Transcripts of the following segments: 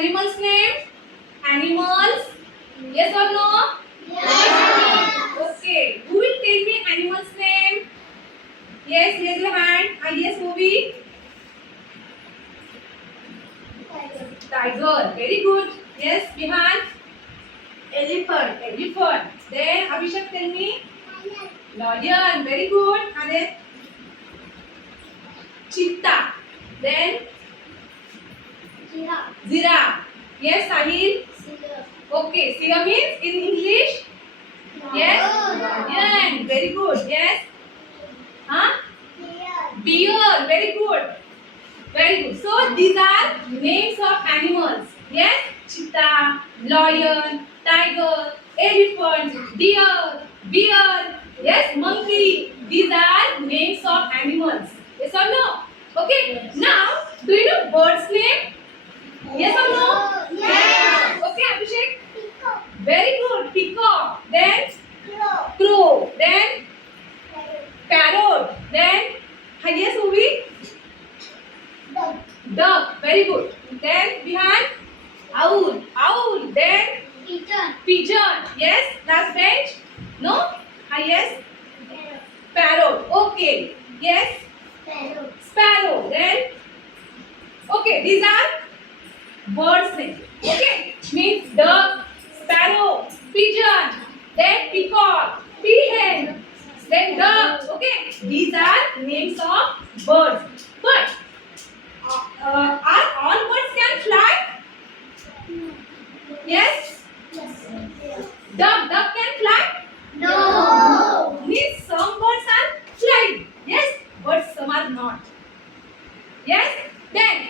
animals name? Animals? Yes or no? Yes. Okay. Who will tell me animals name? Yes, raise your hand. Yes, movie. Tiger. Very good. Yes, Bihan. Elephant. Elephant. Then Abhishek, tell me. Lion. Very good. And then cheetah. Then giraffe. Yes, Sahil. Okay. Sia means in English. Yes. Lion. Very good. Yes. Huh? Bear. Very good. Very good. So these are names of animals. Yes. Cheetah, lion, tiger, elephant, deer, bear. Yes. Monkey. These are names of animals. Yes or no? Okay. Now, do you know birds' name? Yes or no? Yes. Okay, Abhishek. Very good. Peacock. Then crow. Then parrot. Then highest movie. Duck. Very good. Then behind owl. Owl. Then pigeon. Yes. Last bench. No. Highest parrot. Okay. Yes. Sparrow. Then okay. These are birds name. Okay. Means duck, sparrow, pigeon. Then peacock, peahen. Then duck. Okay. These are names of birds. But are all birds can fly? Yes? Duck can fly? No. Means some birds are flying. Yes? But some are not. Yes? Then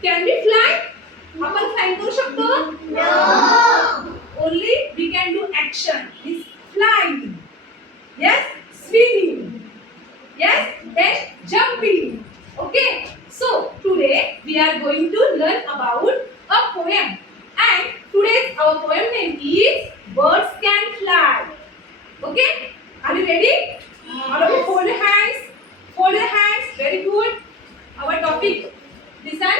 can we fly? आपण flying करू शकतो? No. Only we can do action. Is flying. Yes? Swimming. Yes? Then jumping. Okay? So today we are going to learn about a poem. And today's our poem name is Birds Can Fly. Okay? Are you ready? All of you fold your hands. Fold your hands. Very good. Our topic. Listen.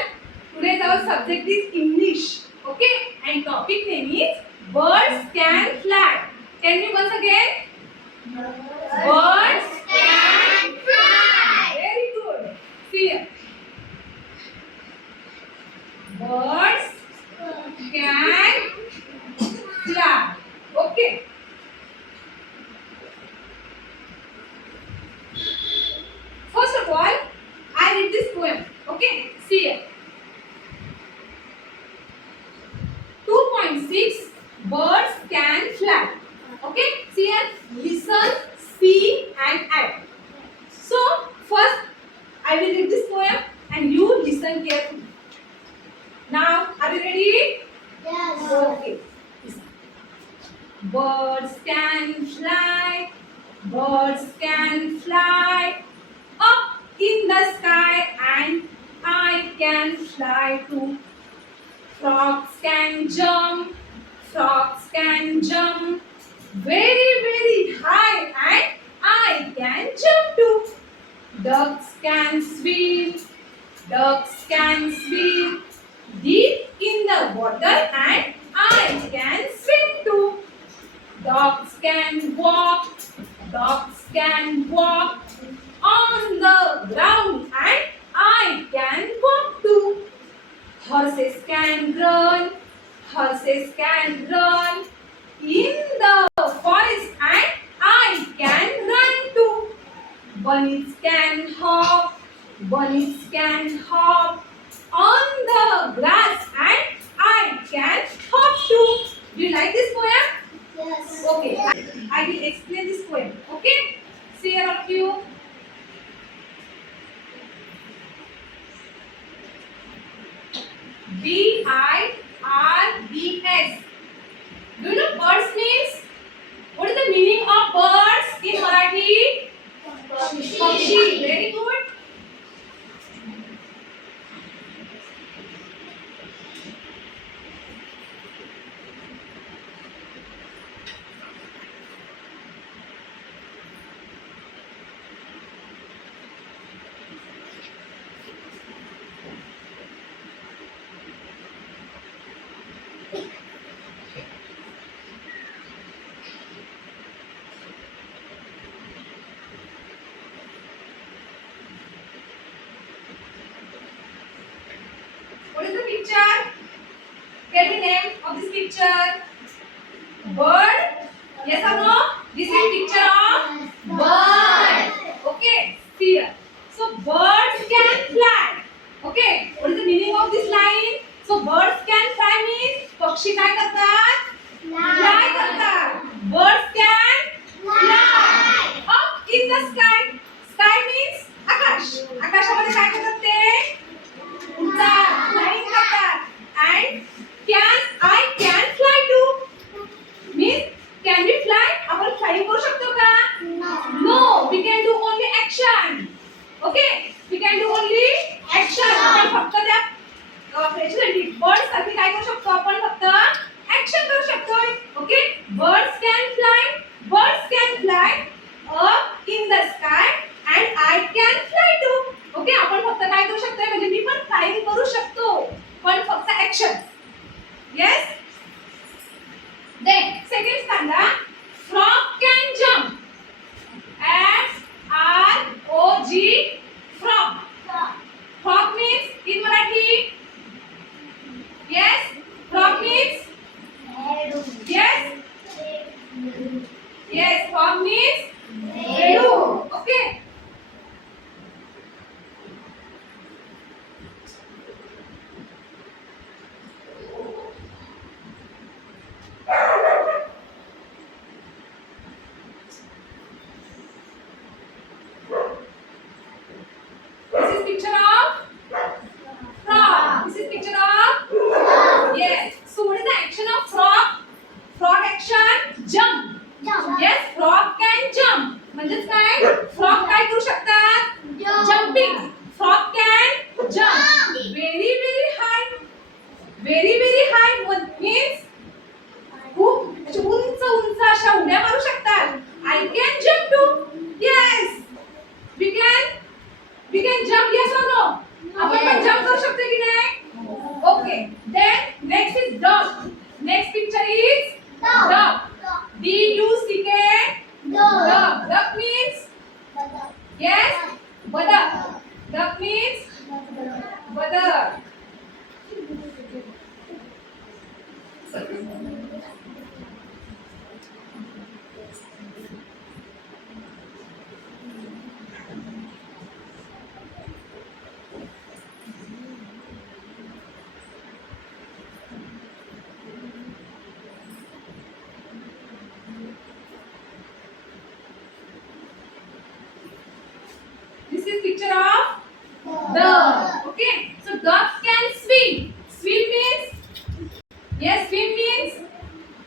Today's our subject is English. Okay? And topic name is Birds Can Fly. Tell me once again. Birds Can fly. Very good. See here. Birds can fly. Okay. First of all, I read this poem. Okay. See here. 2.6 Birds can fly. Okay. See here. Listen, see and add. So first I will read this poem and you listen carefully. Now, are you ready? Yes. Okay. Listen. Birds can fly. Birds can fly up in the sky, and I can fly too. Frogs can jump. Frogs can jump very, very high, and I can jump too. Ducks can swim. Ducks can swim deep in the water, and I can swim too. Dogs can walk. Dogs can walk on the ground, and I can walk too. Horses can run. Horses can run in the forest, and I can run too. Bunnies can hop. Bunnies can hop on the grass, and I can hop too. Do you like this poem? Yes. Okay. I will explain this poem. Okay? See here all of you. BIRDS. Do you know birds means? What is the meaning of birds in Marathi? Pakshi. Very good. picture? Tell me name of this picture. Bird? Yes or no? This is picture of bird. Okay, see here. So birds can fly. Okay, what is the meaning of this line? So birds can fly means पक्षी काय करतात? Fly करतात. Birds can fly up in the sky. Sky means आकाश. आकाशामध्ये काय करतात ते? उडतात, flying करतात. And can fly too. Means can we fly? आपण flying करू शकतो का? No, we can do only action. Okay, we can do only action. आपण फक्त त्या बर्ड्स साठी काय करू शकतो? आपण फक्त ऍक्शन करू शकतो. Okay, birds can fly up in the sky and I can fly too. Okay, आपण फक्त काय करू शकतो? म्हणजे मी पण फ्लाइंग करू शकतो, पण फक्त action. Yes. Then second stanza, frog can jump. Frog. Frog. Frog means in Marathi. Yes. Frog means. Yes. Yes. Frog means. Bedu. Okay. This is picture of frog. This is picture of. Yes. So what is the action of frog? Frog action jump. Yes, frog can jump. म्हणजेच काय? Frog काय करू शकतात? Jumping. Frog can jump very very high. Very very high means खूप उंच अशा उड्या मारू शकतात. I can jump too. Yes. We can jump, yes or no? आपण पण jump करू शकतो की नाही? Okay. Then next is duck. Next picture is duck. D-U-C-K. Duck. Duck means. Yes. Badak. Duck means badak. This is picture of duck. Okay, so duck can swim. Swim means. Yes, swim means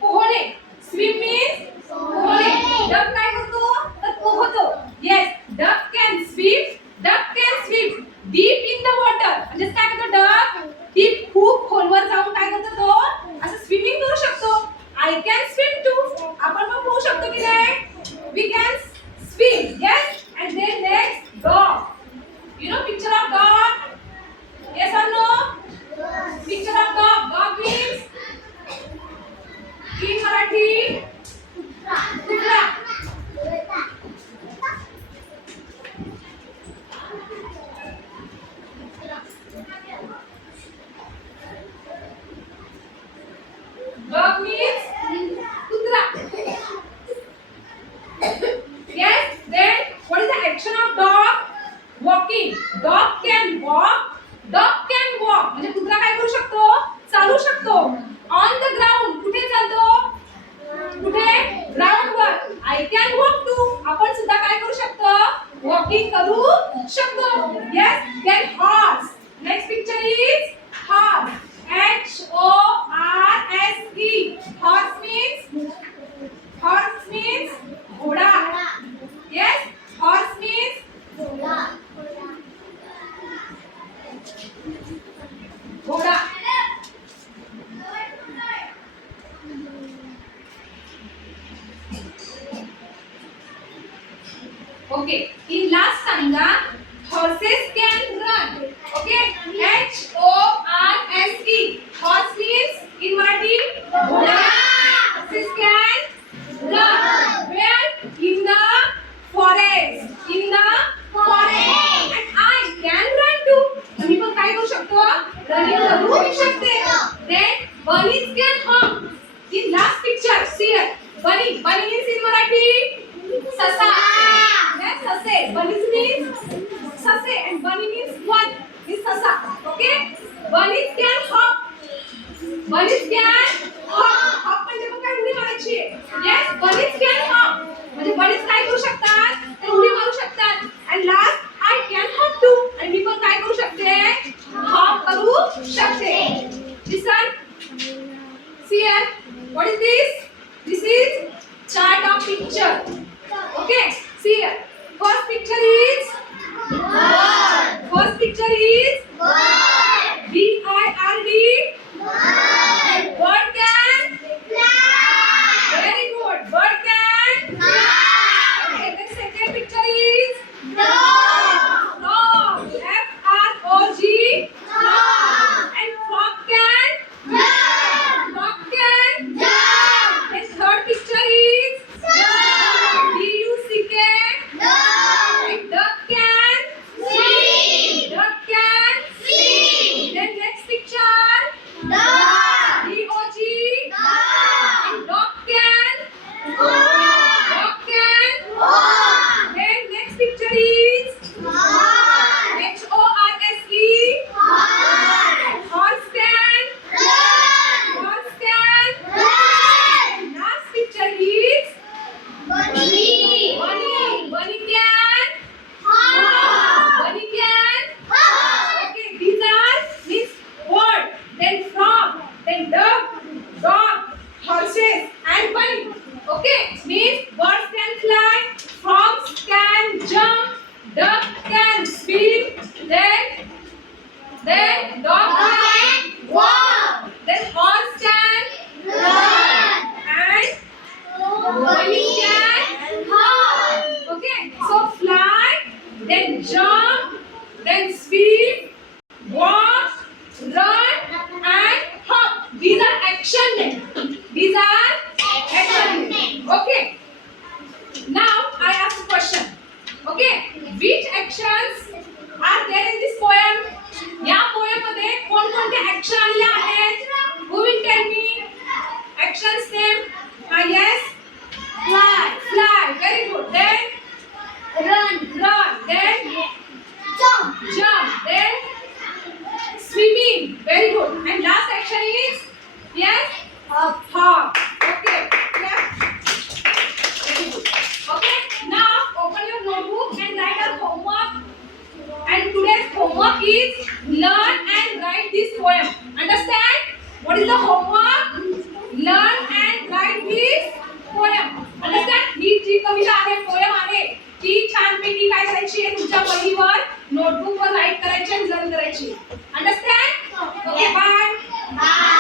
पोहणे. Swim means पोहणे. Duck काय करतो? तर पोहतो. Yes, duck can swim. Duck can swim deep in the water. म्हणजे काय करतो duck? deep खूप खोलवर जाऊन काय करतो तो? असं स्विमिंग करू शकतो. I can swim too. आपण पण पोहू शकतो की नाही? We can swim. Yes, and then next dog. You know picture of dog? Yes or no? Picture of dog. Dog means in Marathi कुत्रा. Dog means kutra. Yes, then what is the action of dog? Walking. Dog can walk. Dog can walk. म्हणजे कुत्रा काय करू शकतो? चालू शकतो. On the ground. कुठे चालतो? कुठे? Ground were. I can walk too. आपण सुद्धा काय करू शकतो? Walking करू शकतो. Yes, then horse. Next picture is horse. H-O-R-S-E. Horse means घोडा. Yes, horse means घोडा. Okay, in last stanza, horses can run. Okay, H-O-R-S-E. Horse means in Marathi घोडा. Horses can run. Where? In the forest. In the forest. And I can run too. मी पण काय करू शकतो? Running करू शकते. Then bunnies can hop. In last picture, see here. Bunny. Bunny means in Marathi ससा. Yes, ससे. Bunnies means ससे and bunny means one. Is ससा. Okay? Bunnies can hop. Bunnies can hop. Hop म्हणजे मग काय उडी मारायची. Yes, bunnies can hop. म्हणजे bunnies काय करू शकतात? ते उडी मारू शकतात. And last, I can hop too. आणि मी पण काय करू शकते? Hop करू शकते. Listen. See here. What is this? This is chart of picture. Okay. See here. First picture is Bird. first picture is Bird. B-I-R-D. Bird. Bird can. Fly. Very good. Bird can. Fly. Okay. The second picture is Dog. frog. F-R-O-G. Dog. And frog can. Jump. Frog can. Jump. The third picture is Dog. D-U-C-K. Dog. And duck can. Swing. Duck can. Swing. Then next picture. Dog. D-O-G. Dog. And dog can. Walk. Dog can. Walk. Then next picture is Horse. H-O-R-S-E. Horse. Horse can. Run. Horse can. Run. And last picture is Bunny. bunny. Bunny can. Hop. Bunny can. Hop. Okay, these are means bird, then frog, then duck, dog, horses, and bunny. Okay, means birds can fly, frogs can jump, duck can swim, then dog Dog can, can walk. then horse can, Run. and bunny can. Hop. Okay, so fly, then jump, then swim, walk, run, and hop. These are action names. These are action names. Okay. Now I ask a question. Okay, which actions are there in this poem? या poem मध्ये कोणकोणते action आलेले आहेत? Who will tell me? Actions name? Yes. Fly, fly. Very good. Then run. Then Jump. jump. Then swimming. Very good. And last action is yes. Hop. Okay. Yeah. Very good. Okay. Now open your notebook and write our homework. And today's homework is learn and write this poem. Understand? What is the homework? Learn and write this poem. Understand? ही जी कविता आहे, poem आहे, ती छानपैकी काय करायची आहे, तुमच्या वहीवर notebook वर right करायची आणि लर्न करायची. अंडरस्टँड? Okay bye. Bye.